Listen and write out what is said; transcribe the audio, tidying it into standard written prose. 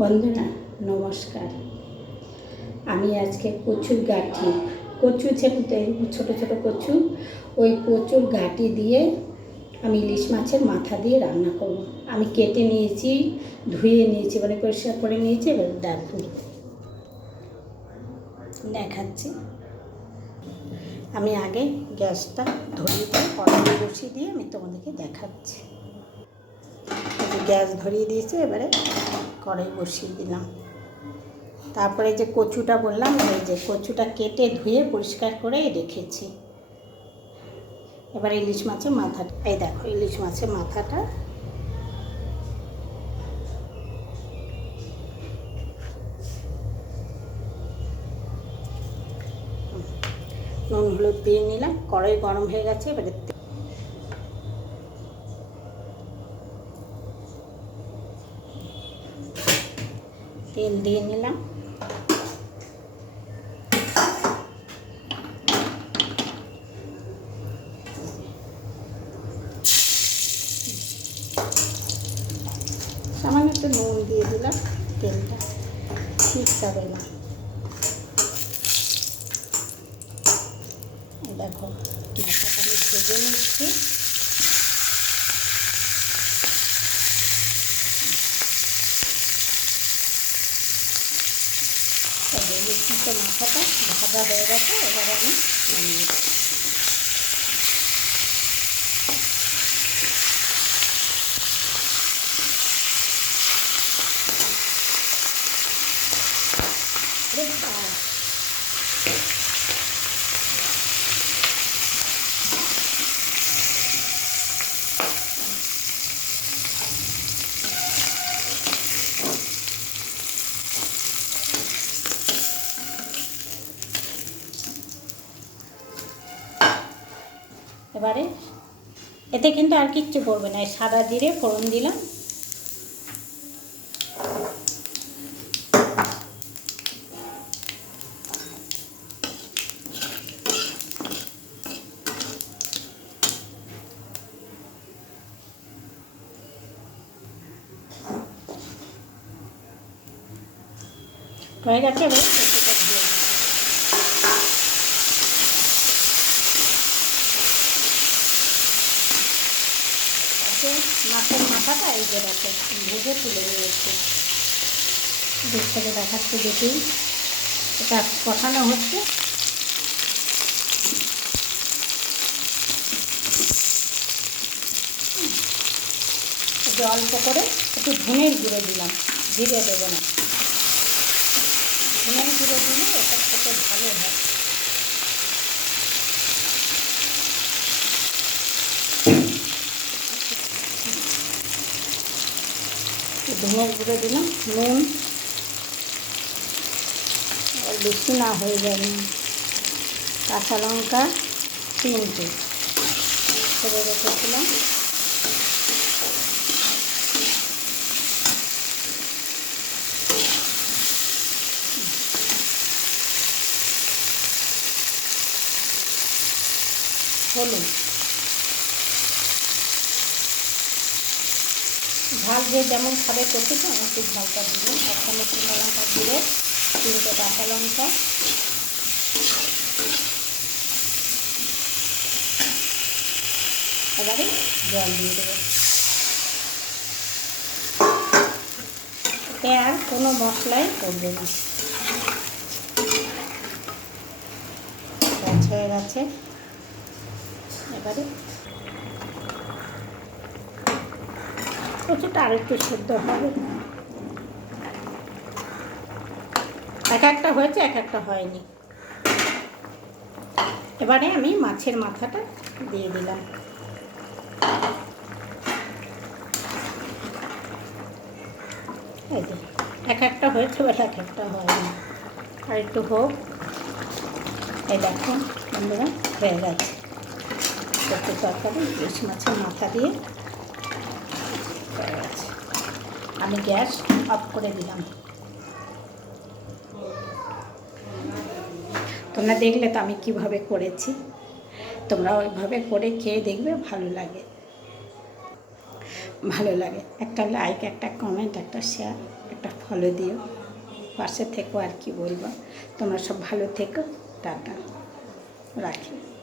বন্ধুরা নমস্কার। আমি আজকে কচুর গাঁঠি, কচু ছেড়ে ছোটো ছোটো কচু, ওই কচুর গাঁঠি দিয়ে আমি ইলিশ মাছের মাথা দিয়ে রান্না করব। আমি কেটে নিয়েছি, ধুয়ে নিয়েছি, মানে পরিষ্কার করে নিয়েছি। এবার দেখুন দেখাচ্ছি। আমি আগে গ্যাসটা ধরিয়ে দিয়ে কড়াই বসিয়ে দিয়ে আমি তোমাদেরকে দেখাচ্ছি। গ্যাস ধরিয়ে দিয়েছি, এবারে কড়াই বসিয়ে দিলাম। তারপরে যে কচুটা বললাম, এই যে কচুটা কেটে ধুয়ে পরিষ্কার করে রেখেছি। এবার ইলিশ মাছের মাথাটা, এই দেখো ইলিশ মাছের মাথাটা নুন হলুদ দিয়ে নিলাম। কড়াই গরম হয়ে গেছে, এবারে তেল দিয়ে নিলাম। সামান্য একটু নুন দিয়ে দিলাম, তেলটা ঠিকঠাক দিলাম। দেখো মাথাটা আমি ভেজে নিচ্ছি। ইলিশ মাছের মাথাটা ভাজা হয়ে গেছে, এবার আমি নামিয়ে এবারে এতে কিন্তু আর কিচ্ছু করবে না, সাদা জিরে ফোড়ন দিলাম। হয়ে গেছে, এবার কচুটা দিয়ে মাছের মাথাটা এই যে দেখো ভেজে তুলে নিয়েছি। দিক থেকে দেখাচ্ছি, দেখি এটা কষানো হচ্ছে। অল্প করে একটু ধনের গুঁড়ো দিলাম, জিরে দেবো না। ধনের গুঁড়ো দিলে এটা খেতে ভালো হয়। ধনের গুঁড়ো দিলাম, নুন বেশি না হয়ে যাবে। কাঁচা লঙ্কা 3টে ছেড়ে রেখেছিলাম। হলুদ, ঝাল যে যেমন খাবে করতে তো একটু ঝালটা দিলাম। 1 চামচ শুকনো লঙ্কা দিয়ে 3টে কাঁচা লঙ্কা, এবারে জল দিয়ে দেবো। এতে আর কোনো মশলাই করবে না। হয়ে গেছে, এবারে কচুটা আর একটু সেদ্ধ হবে। এক একটা হয়েছে, এক একটা হয়নি। এবারে আমি মাছের মাথাটা দিয়ে দিলাম। এই যে এক একটা হয়েছে, এবার এক একটা হয়নি, আর একটু হোক। এই দেখো বন্ধুরা হয়ে গেছে কচু তরকারি ইলিশ মাছের মাথা দিয়ে হয়ে গেছে। আমি গ্যাস অফ করে দিলাম। তোমরা দেখলে তো আমি কিভাবে করেছি, তোমরা ওইভাবে করে খেয়ে দেখবে, ভালো লাগে। একটা লাইক, একটা কমেন্ট, একটা শেয়ার, একটা ফলো দিও, পাশে থেকো। আর কি বলবো, তোমরা সব ভালো থেকো। টাটা, রাখি।